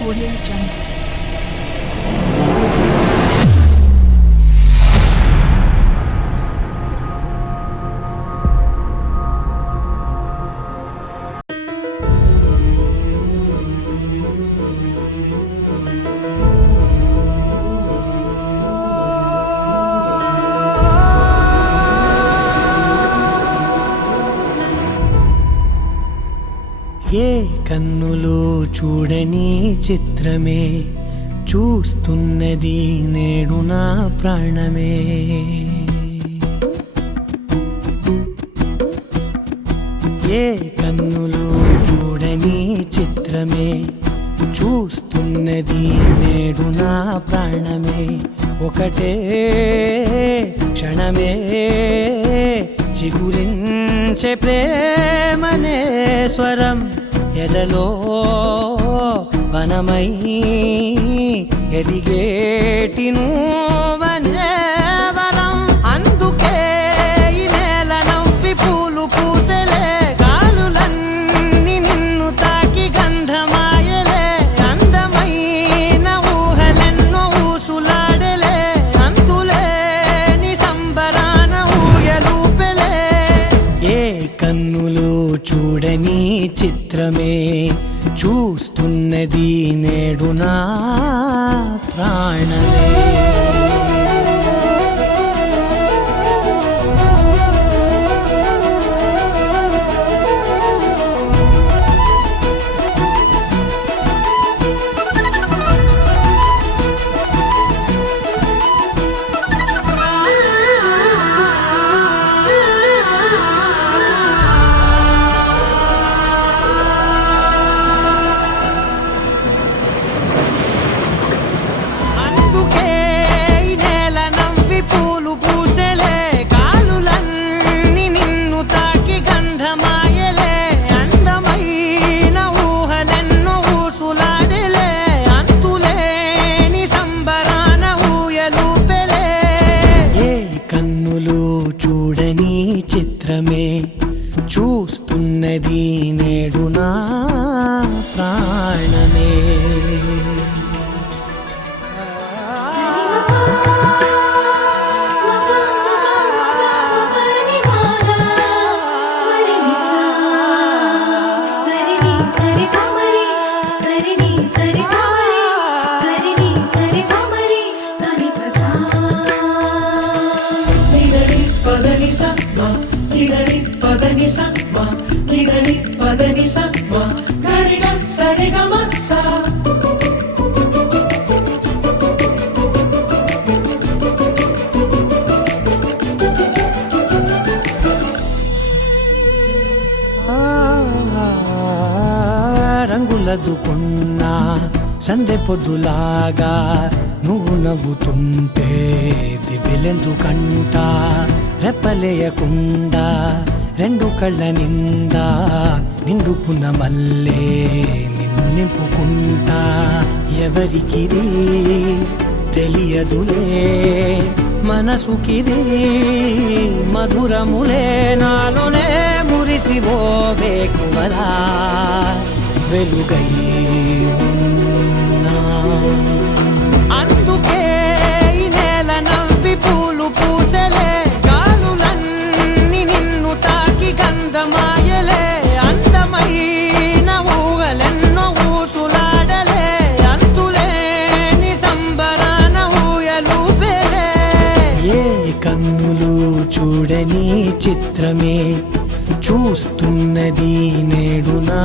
Audio Jungle. ఏ కన్నులో చూడని చిత్రమే చూస్తున్నది నేడు నా ప్రాణమే. ఏ కన్నులో చూడని చిత్రమే చూస్తున్నది నేడు నా ప్రాణమే. ఒకటే క్షణమే చిగురించే ప్రేమనే స్వరం ఎదలో వనమై ఎదిగేటి నువ్వనే వరం. అందుకే ఈ నేల నవ్వి పూలు పూసెలే, గాలులన్నీ నిన్ను తాకి గంధమాయలే. అందమైన ఊహలెన్నో ఊసులాడలే, అంతులేని సంబరాన ఊయలూపెలే. ఏ కన్నులు చూడని చిత్రమే చూస్తున్నది నేడు నా ప్రాణమే. చూడని చిత్రమే చూస్తున్నది నేడు నా ప్రాణమే. రంగులదుకున్నా సందె పొద్దులాగా నువ్వు నవ్వుతుంటే దివ్వెలెందుకంట. రెప్పలేయకుండా రెండు కళ్ళ నిండా నిండుకున్న మల్లే నిన్ను నింపుకుంటా. ఎవరికిది తెలియదులే మనసుకిది మధురములే, నాలోనే మురిసివో వేకువలా వెలుగై ఉన్నా. అందుకే ఈ నేల నవ్వి పూలు పూసెలే, గాలులన్నీ నిన్ను తాకి గంధమాయలే. అందమైన ఊహలెన్నో ఊసులాడలే, అంతులేని సంబరాన ఊయలూపెలే. ఏ కన్నులు చూడని చిత్రమే చూస్తున్నది నేడు నా